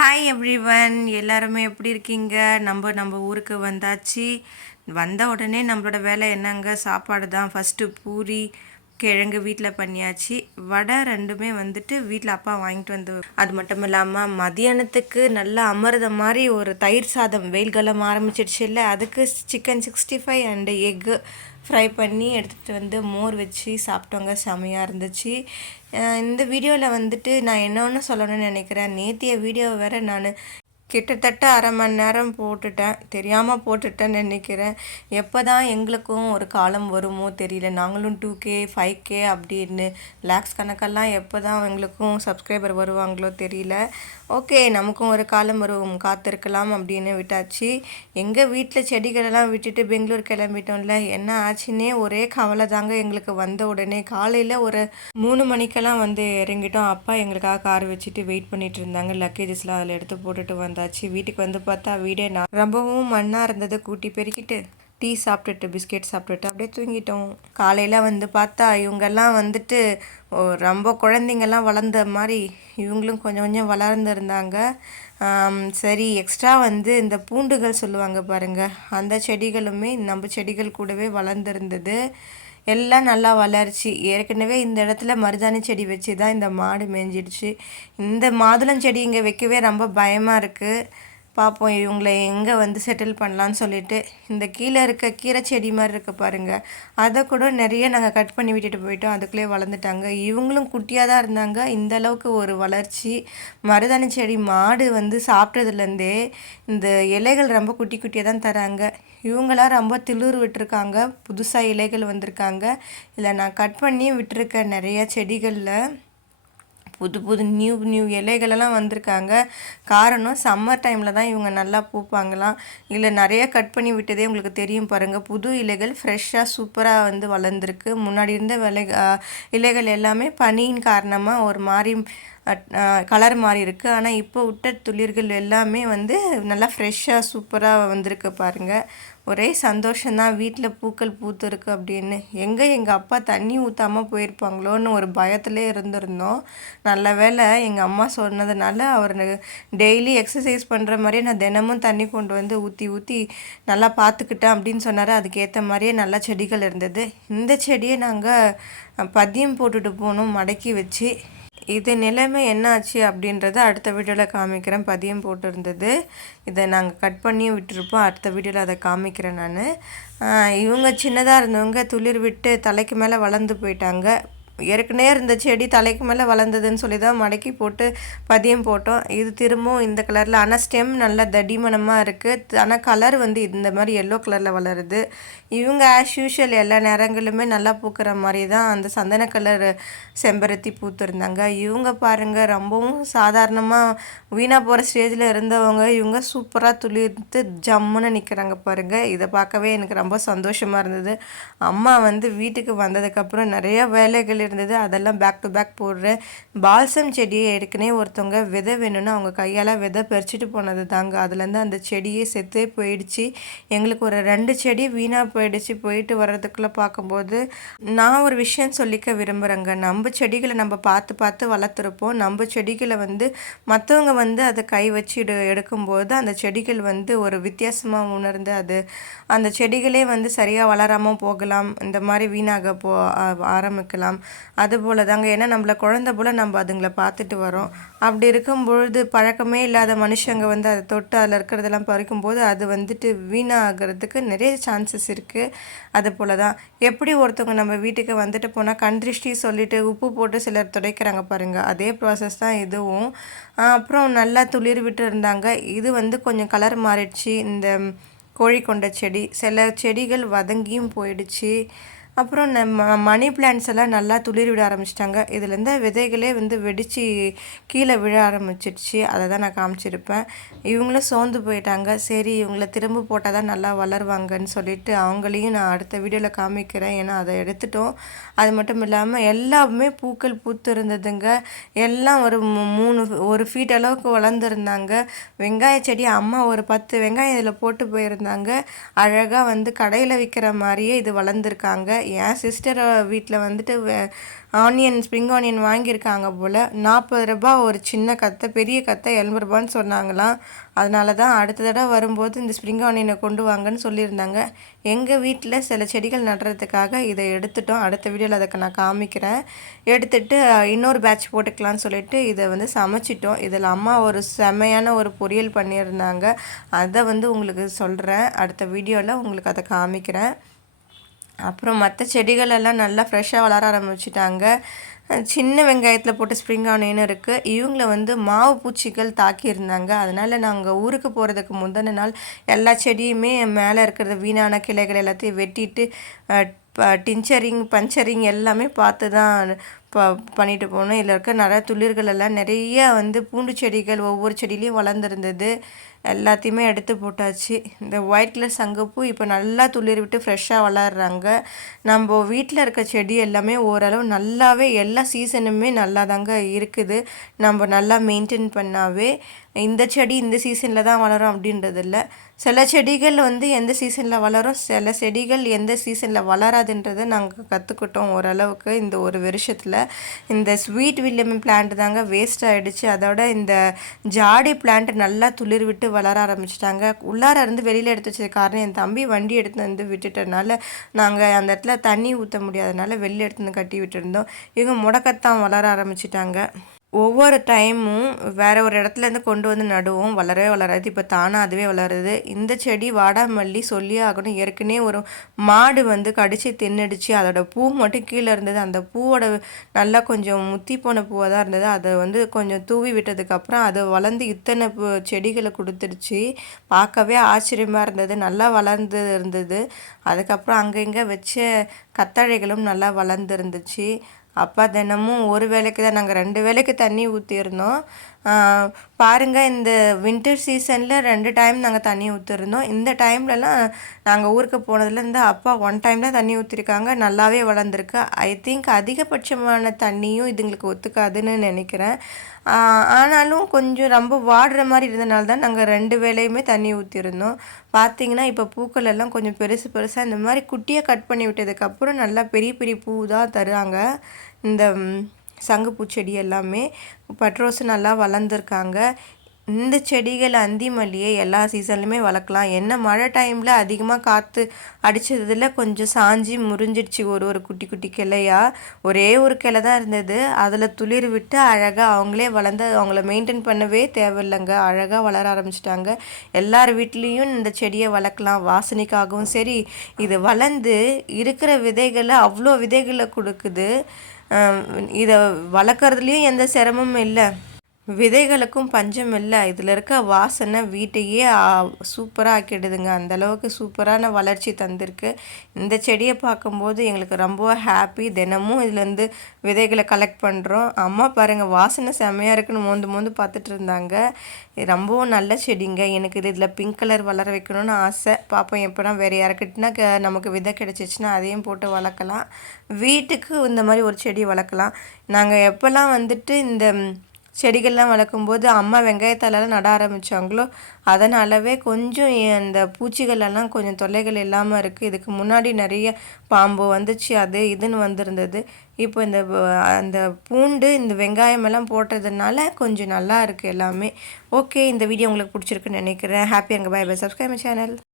Hi everyone, எல்லாருமே எப்படி இருக்கீங்க? நம்ம ஊருக்கு வந்தாச்சு. வந்த உடனே நம்மளோட வேலை என்னங்க, சாப்பாடு தான். ஃபஸ்ட்டு பூரி கிழங்கு வீட்டில் பண்ணியாச்சு. வடை ரெண்டுமே வந்துட்டு வீட்டில் அப்பா வாங்கிட்டு வந்து, அது மட்டும் இல்லாமல் மதியானத்துக்கு நல்லா அமிர்த மாதிரி ஒரு தயிர் சாதம் வெயில் காலம் ஆரம்பிச்சிடுச்சு இல்லை, அதுக்கு சிக்கன் 65 அண்டு எக்கு ஃப்ரை பண்ணி எடுத்துகிட்டு வந்து மோர் வச்சு சாப்பிட்டோங்க. செமையாக இருந்துச்சு. இந்த வீடியோவில் வந்துட்டு நான் என்ன சொல்லணும்னு நினைக்கிறேன், நேத்திய வீடியோ வேறு நான் கிட்டத்தட்ட அரை மணி நேரம் போட்டுட்டேன், தெரியாமல் போட்டுட்டேன்னு நினைக்கிறேன். எப்போ தான் எங்களுக்கும் ஒரு காலம் வருமோ தெரியல, நாங்களும் 2K 5K அப்படின்னு லேக்ஸ் கணக்கெல்லாம் எப்போ தான் எங்களுக்கும் சப்ஸ்கிரைபர் வருவாங்களோ தெரியல. ஓகே, நமக்கும் ஒரு காலம் வரும், காத்திருக்கலாம் அப்படின்னு விட்டாச்சு. எங்கள் வீட்டில் செடிகளெல்லாம் விட்டுட்டு பெங்களூர் கிளம்பிட்டோம்ல, என்ன ஆச்சுன்னே ஒரே கவலை தாங்க எங்களுக்கு. வந்த உடனே காலையில் ஒரு 3 மணிக்கெல்லாம் வந்து இறங்கிட்டோம். அப்பா எங்களுக்காக கார் வச்சுட்டு வெயிட் பண்ணிட்டு இருந்தாங்க. லக்கேஜஸ்லாம் அதில் எடுத்து போட்டுட்டு வந்தாச்சு. வீட்டுக்கு வந்து பார்த்தா வீடே ரொம்பவும் மண்ணாக இருந்தது. கூட்டி பெருக்கிட்டு டீ சாப்பிட்டுட்டு பிஸ்கெட் சாப்பிட்டுட்டு அப்படியே தூங்கிட்டோம். காலையில் வந்து பார்த்தா இவங்கெல்லாம் வந்துட்டு ரொம்ப குழந்தைங்கள்லாம் வளர்ந்த மாதிரி இவங்களும் கொஞ்சம் கொஞ்சம் வளர்ந்துருந்தாங்க. சரி, எக்ஸ்ட்ரா வந்து இந்த பூண்டுகள் சொல்லுவாங்க பாருங்கள், அந்த செடிகளுமே நம்ம செடிகள் கூடவே வளர்ந்துருந்தது. எல்லாம் நல்லா வளர்ச்சி. ஏற்கனவே இந்த இடத்துல மருதாணி செடி வச்சு தான் இந்த மாடு மேய்ஞ்சிடுச்சு. இந்த மாதுளம் செடி இங்கே வைக்கவே ரொம்ப பயமாக இருக்குது. பார்ப்போம் இவங்களை எங்கே வந்து செட்டில் பண்ணலான்னு சொல்லிட்டு. இந்த கீழே இருக்க கீரை செடி மாதிரி இருக்க பாருங்கள், அதை கூட நிறைய நாங்கள் கட் பண்ணி விட்டுட்டு போயிட்டோம். அதுக்குள்ளே வளர்ந்துட்டாங்க. இவங்களும் குட்டியாக தான் இருந்தாங்க. இந்த அளவுக்கு ஒரு வளர்ச்சி. மருதாணி செடி மாடு வந்து சாப்பிட்டதுலேருந்தே இந்த இலைகள் ரொம்ப குட்டி குட்டியாக தான் தராங்க. இவங்களாம் ரொம்ப திளுர் விட்டுருக்காங்க. புதுசாக இலைகள் வந்திருக்காங்க. இல்லை, நான் கட் பண்ணி விட்டுருக்கேன் நிறைய செடிகளில் புது புது நியூ இலைகளெல்லாம் வந்திருக்காங்க. காரணம் சம்மர் டைமில் தான் இவங்க நல்லா பூப்பாங்களாம். இல்லை, நிறைய கட் பண்ணி விட்டதே உங்களுக்கு தெரியும் பாருங்கள். புது இலைகள் ஃப்ரெஷ்ஷாக சூப்பராக வந்து வளர்ந்துருக்கு. முன்னாடி இருந்த இலைகள் எல்லாமே பனியின் காரணமாக ஒரு மாதிரி கலர் மாதிரி இருக்குது. ஆனால் இப்போ விட்ட துளிர்கள் எல்லாமே வந்து நல்லா ஃப்ரெஷ்ஷாக சூப்பராக வந்திருக்கு பாருங்கள். ஒரே சந்தோஷந்தான், வீட்டில் பூக்கள் பூத்துருக்கு அப்படின்னு. எங்கள் அப்பா தண்ணி ஊற்றாமல் போயிருப்பாங்களோன்னு ஒரு பயத்திலே இருந்திருந்தோம். நல்ல வேளை எங்கள் அம்மா சொன்னதுனால அவர் டெய்லி எக்ஸசைஸ் பண்ணுற மாதிரியே நான் தினமும் தண்ணி கொண்டு வந்து ஊற்றி நல்லா பார்த்துக்கிட்டேன் அப்படின்னு சொன்னார். அதுக்கேற்ற மாதிரியே நல்லா செடிகள் இருந்தது. இந்த செடியை நாங்கள் பதியம் போட்டுட்டு போனோம் மடக்கி வச்சு. இது நிலைமை என்ன ஆச்சு அப்படின்றத அடுத்த வீடியோவில் காமிக்கிறேன். பதியம் போட்டிருந்தது, இதை நாங்கள் கட் பண்ணி விட்டுருப்போம். அடுத்த வீடியோவில் அதை காமிக்கிறேன் நான். இவங்க சின்னதாக இருந்தவங்க துளிர் விட்டு தலைக்கு மேலே வளர்ந்து போயிட்டாங்க. ஏற்கனவே இருந்த செடி தலைக்கு மேலே வளர்ந்ததுன்னு சொல்லி தான் மடக்கி போட்டு பதியம் போட்டோம். இது திரும்பவும் இந்த கலரில், ஆனால் ஸ்டெம் நல்லா தடிமனமாக இருக்குது. ஆனால் கலர் வந்து இந்த மாதிரி எல்லோ கலரில் வளருது. இவங்க ஆஸ் யூஷுவல் எல்லா நேரங்களுமே நல்லா பூக்கிற மாதிரி தான் அந்த சந்தன கலர் செம்பருத்தி பூத்துருந்தாங்க. இவங்க பாருங்கள், ரொம்பவும் சாதாரணமாக வீணாக போகிற ஸ்டேஜில் இருந்தவங்க இவங்க சூப்பராக துளிர்த்து ஜம்முன்னு நிற்கிறாங்க பாருங்கள். இதை பார்க்கவே எனக்கு ரொம்ப சந்தோஷமாக இருந்தது. அம்மா வந்து வீட்டுக்கு வந்ததுக்கப்புறம் நிறைய வேலைகள் இருந்தது, அதெல்லாம் பேக் டு பேக் போடுறேன். பால்சம் செடியை ஏற்கனவே ஒருத்தவங்க விதை வேணும்னு அவங்க கையால் விதை பறிச்சுட்டு போனது தாங்க. அதுலேருந்து அந்த செடியே செத்தே போயிடுச்சு. எங்களுக்கு ஒரு 2 செடி வீணாக போயிடுச்சு. போயிட்டு வர்றதுக்குள்ளே பார்க்கும்போது நான் ஒரு விஷயம் சொல்லிக்க விரும்புகிறேங்க. நம்ம செடிகளை நம்ம பார்த்து வளர்த்துருப்போம். நம்ம செடிகளை வந்து மற்றவங்க வந்து அதை கை வச்சு எடுக்கும்போது அந்த செடிகள் வந்து ஒரு வித்தியாசமாக உணர்ந்து அந்த செடிகளே வந்து சரியாக வளராமல் போகலாம், இந்த மாதிரி வீணாக ஆரம்பிக்கலாம். அதுபோல் தாங்க. ஏன்னா நம்மளை குழந்தை போல் நம்ம அதுங்களை பார்த்துட்டு வரோம். அப்படி இருக்கும்பொழுது பழக்கமே இல்லாத மனுஷங்க வந்து அதை தொட்டு அதில் இருக்கிறதெல்லாம் பறிக்கும்போது அது வந்துட்டு வீணாகிறதுக்கு நிறைய சான்சஸ் இருக்குது. அது போல் தான் எப்படி ஒருத்தவங்க நம்ம வீட்டுக்கு வந்துட்டு போனால் கண்திருஷ்டி சொல்லிவிட்டு உப்பு போட்டு சிலர் துடைக்கிறாங்க பாருங்கள், அதே ப்ராசஸ் தான் இதுவும். அப்புறம் நல்லா துளிர் விட்டு இருந்தாங்க. இது வந்து கொஞ்சம் கலர் மாறிடுச்சு. இந்த கோழிக்கொண்ட செடி, சில செடிகள் வதங்கியும் போயிடுச்சு. அப்புறம் நம்ம மணி பிளான்ட்ஸ் எல்லாம் நல்லா துளிர் விட ஆரம்பிச்சிட்டாங்க. இதுலேருந்து விதைகளே வந்து வெடித்து கீழே விழ ஆரம்பிச்சிடுச்சு. அதை தான் நான் காமிச்சிருப்பேன். இவங்களும் சோர்ந்து போயிட்டாங்க. சரி, இவங்கள திரும்ப போட்டால் தான் நல்லா வளருவாங்கன்னு சொல்லிட்டு அவங்களையும் நான் அடுத்த வீடியோவில் காமிக்கிறேன். ஏன்னா அதை எடுத்துட்டோம். அது மட்டும் இல்லாமல் எல்லாமே பூக்கள் பூத்து இருந்ததுங்க. எல்லாம் ஒரு ஃபீட் அளவுக்கு வளர்ந்துருந்தாங்க. வெங்காய செடி அம்மா ஒரு 10 வெங்காயம் இதில் போட்டு போயிருந்தாங்க. அழகாக வந்து கடையில் விற்கிற மாதிரியே இது வளர்ந்துருக்காங்க. என் சிஸ்டர் வீட்டில் வந்துட்டு ஸ்ப்ரிங் ஆனியன் வாங்கியிருக்காங்க போல். 40 ரூபா ஒரு சின்ன கத்தை, பெரிய கத்தை 70 ரூபான்னு சொன்னாங்களாம். அதனால தான் அடுத்த தடவை வரும்போது இந்த ஸ்ப்ரிங் ஆனியனை கொண்டு வாங்கன்னு சொல்லியிருந்தாங்க. எங்கள் வீட்டில் சில செடிகள் நடுறதுக்காக இதை எடுத்துட்டோம். அடுத்த வீடியோவில் அதை நான் காமிக்கிறேன். எடுத்துகிட்டு இன்னொரு பேட்ச் போட்டுக்கலான்னு சொல்லிட்டு இதை வந்து சமைச்சிட்டோம். இதில் அம்மா ஒரு செமையான ஒரு பொரியல் பண்ணியிருந்தாங்க. அதை வந்து உங்களுக்கு சொல்கிறேன், அடுத்த வீடியோவில் உங்களுக்கு அதை காமிக்கிறேன். அப்புறம் மற்ற செடிகளெல்லாம் நல்லா ஃப்ரெஷ்ஷாக வளர ஆரம்பிச்சிட்டாங்க. சின்ன வெங்காயத்தில் போட்டு ஸ்ப்ரிங் ஆனியன் இருக்குது. இவங்கள வந்து மாவு பூச்சிகள் தாக்கியிருந்தாங்க. அதனால் நாங்கள் ஊருக்கு போகிறதுக்கு முந்தின நாள் எல்லா செடியுமே மேலே இருக்கிற வீணான கிளைகள் எல்லாத்தையும் வெட்டிட்டு டிஞ்சரிங் பஞ்சரிங் எல்லாமே பார்த்து தான் பண்ணிட்டு போனோம். இதில் இருக்க நிறைய துளிர்கள் எல்லாம் நிறைய வந்து பூண்டு செடிகள் ஒவ்வொரு செடியிலையும் வளர்ந்துருந்தது. எல்லாத்தையுமே எடுத்து போட்டாச்சு. இந்த ஒயிட் கலர் சங்குப்பூ இப்போ நல்லா துளிர் விட்டு ஃப்ரெஷ்ஷாக வளர்கிறாங்க. நம்ம வீட்டில் இருக்க செடி எல்லாமே ஓரளவு நல்லாவே எல்லா சீசனுமே நல்லா தாங்க இருக்குது. நம்ம நல்லா மெயின்டைன் பண்ணாவே இந்த செடி இந்த சீசனில் தான் வளரும் அப்படின்றது இல்லை. சில செடிகள் வந்து எந்த சீசனில் வளரும், சில செடிகள் எந்த சீசனில் வளராதுன்றதை நாங்கள் கற்றுக்கிட்டோம் ஓரளவுக்கு இந்த ஒரு வருஷத்தில். இந்த ஸ்வீட் வில்லியம் பிளான்ட் தாங்க வேஸ்ட் ஆகிடுச்சு. அதோட இந்த ஜாடி பிளான்ட் நல்லா துளிர் விட்டு வளர ஆரம்பிச்சிட்டாங்க. உள்ளார இருந்து வெளியில் எடுத்து வச்சது காரணம் என் தம்பி வண்டி எடுத்து வந்து விட்டுட்டதுனால நாங்கள் அந்த இடத்துல தண்ணி ஊற்ற முடியாதனால வெளியில் எடுத்து வந்து கட்டி விட்டுருந்தோம். இவங்க முடக்கத்தான் வளர ஆரம்பிச்சிட்டாங்க. ஒவ்வொரு டைமும் வேறு ஒரு இடத்துலேருந்து கொண்டு வந்து நடுவோம், வளரவே வளராது. இப்போ தானாக அதுவே வளருது. இந்த செடி வாடாமல்லி சொல்லியே ஆகணும். ஏற்கனவே ஒரு மாடு வந்து கடித்து தின்னுடுச்சு. அதோட பூ மட்டும் கீழே இருந்தது. அந்த பூவோட நல்லா கொஞ்சம் முத்தி போன பூவாக தான் இருந்தது. அதை வந்து கொஞ்சம் தூவி விட்டதுக்கப்புறம் அது வளர்ந்து இத்தனை செடிகளை கொடுத்துடுச்சு. பார்க்கவே ஆச்சரியமாக இருந்தது. நல்லா வளர்ந்து இருந்தது. அதுக்கப்புறம் அங்கே இங்கே வச்ச கத்தாழைகளும் நல்லா வளர்ந்து இருந்துச்சு. அப்பா தினமும் ஒரு வேளைக்கு தான், நாங்கள் 2 வேளைக்கு தண்ணி ஊற்றிருந்தோம். பாருங்கள், இந்த வின்டர் சீசனில் 2 டைம் நாங்கள் தண்ணி ஊற்றிருந்தோம். இந்த டைம்லலாம் நாங்கள் ஊருக்கு போனதுலேருந்து அப்பா 1 டைம் தான் தண்ணி ஊற்றிருக்காங்க. நல்லாவே வளர்ந்துருக்கு. ஐ திங்க் அதிகபட்சமான தண்ணியும் இதுங்களுக்கு ஒத்துக்காதுன்னு நினைக்கிறேன். ஆனாலும் கொஞ்சம் ரொம்ப வாடுற மாதிரி இருந்தனால தான் நாங்கள் 2 வேளையுமே தண்ணி ஊற்றிருந்தோம். பார்த்திங்கன்னா இப்போ பூக்கள் எல்லாம் கொஞ்சம் பெருசு பெருசாக இந்த மாதிரி குட்டியாக கட் பண்ணி விட்டதுக்கப்புறம் நல்லா பெரிய பெரிய பூ தான் தருவாங்க. இந்த சங்குப்பூச்செடி எல்லாமே பட்ரோஸ் நல்லா வளர்ந்துருக்காங்க. இந்த செடிகள் அந்தி மல்லியை எல்லா சீசன்லையுமே வளர்க்கலாம். என்ன மழை டைமில் அதிகமாக காற்று அடித்ததில் கொஞ்சம் சாஞ்சி முறிஞ்சிடுச்சு. ஒரு குட்டி குட்டி கிளையாக ஒரே ஒரு கிளை தான் இருந்தது. அதில் துளிர் விட்டு அழகாக அவங்களே வளர்ந்து அவங்கள மெயின்டைன் பண்ணவே தேவையில்லைங்க, அழகாக வளர ஆரம்பிச்சிட்டாங்க. எல்லார் வீட்லேயும் இந்த செடியை வளர்க்கலாம். வாசனைக்காகவும் சரி, இது வளர்ந்து இருக்கிற விதைகளை அவ்வளோ விதைகளை கொடுக்குது. இதை வளர்க்குறதுலேயும் எந்த சிரமமும் இல்லை, விதைகளுக்கும் பஞ்சம் இல்லை. இதில் இருக்க வாசனை வீட்டையே சூப்பராக ஆக்கிடுதுங்க. அந்தளவுக்கு சூப்பரான வளர்ச்சி தந்திருக்கு. இந்த செடியை பார்க்கும்போது எங்களுக்கு ரொம்ப ஹாப்பி. தினமும் இதுலேருந்து விதைகளை கலெக்ட் பண்ணுறோம். அம்மா பாருங்கள், வாசனை செம்மையாக இருக்குன்னு மோந்து பார்த்துட்டு இருந்தாங்க. ரொம்பவும் நல்ல செடிங்க. எனக்கு இதில் பிங்க் கலர் வளர வைக்கணும்னு ஆசை. பார்ப்போம் எப்போனா வேறு யாருக்கிட்டனா நமக்கு விதை கிடச்சிச்சின்னா அதையும் போட்டு வளர்க்கலாம். வீட்டுக்கு இந்த மாதிரி ஒரு செடி வளர்க்கலாம். நாங்கள் எப்போல்லாம் வந்துட்டு இந்த செடிகள்லாம் வளர்க்கும்போது அம்மா வெங்காயத்தாலெல்லாம் நட ஆரம்பித்தாங்களோ அதனாலவே கொஞ்சம் இந்த பூச்சிகளெல்லாம் கொஞ்சம் தொல்லைகள் இல்லாமல் இருக்குது. இதுக்கு முன்னாடி நிறைய பாம்பு வந்துச்சு, அது இதுன்னு வந்திருந்தது. இப்போ அந்த பூண்டு இந்த வெங்காயம் எல்லாம் போட்டதுனால கொஞ்சம் நல்லா இருக்குது எல்லாமே. ஓகே, இந்த வீடியோ உங்களுக்கு பிடிச்சிருக்குன்னு நினைக்கிறேன். ஹாப்பியாக இருங்க. Bye bye. Subscribe my channel.